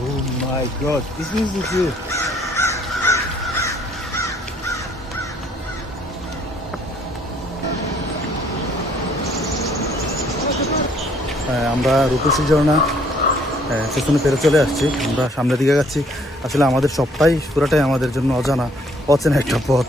Oh my god, this is the zoo. আমরা রূপসী ঝর্ণা স্টেশনে ফেরত চলে আসছি আমরা সামনের দিকে যাচ্ছি আসলে আমাদের সবটাই পুরোটাই আমাদের জন্য অজানা অচেনা একটা পথ